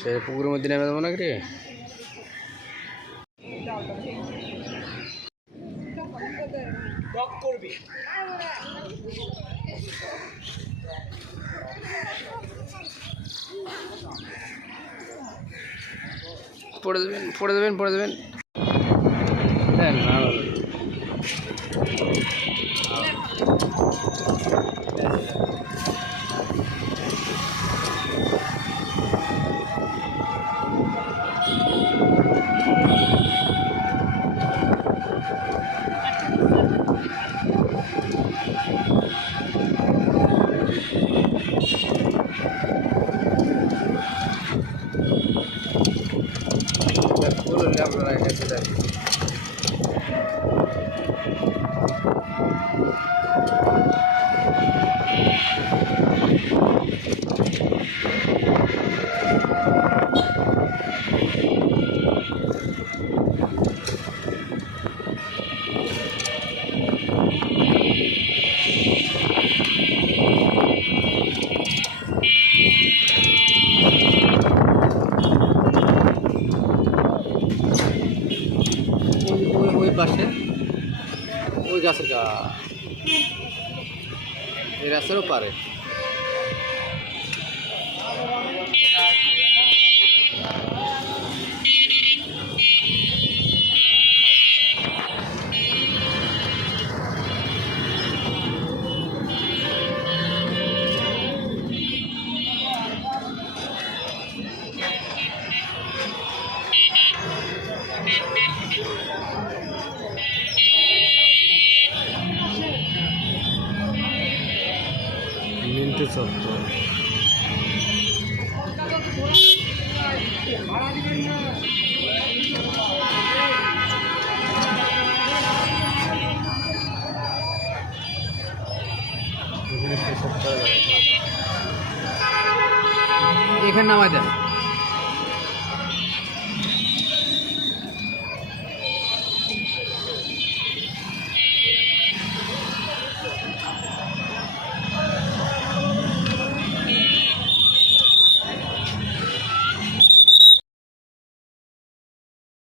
সে পুকুরের মধ্যে নেমে দেবো নাকি রে? পড়ে দেবেন পড়ে দেবেন পড়ে দেবেন। আপনারা এসে দেখেন ওই পাশে ওই গাছের এই রাস্তারও পারে। মিন্টু চত্বর এখানে নামাই দেন।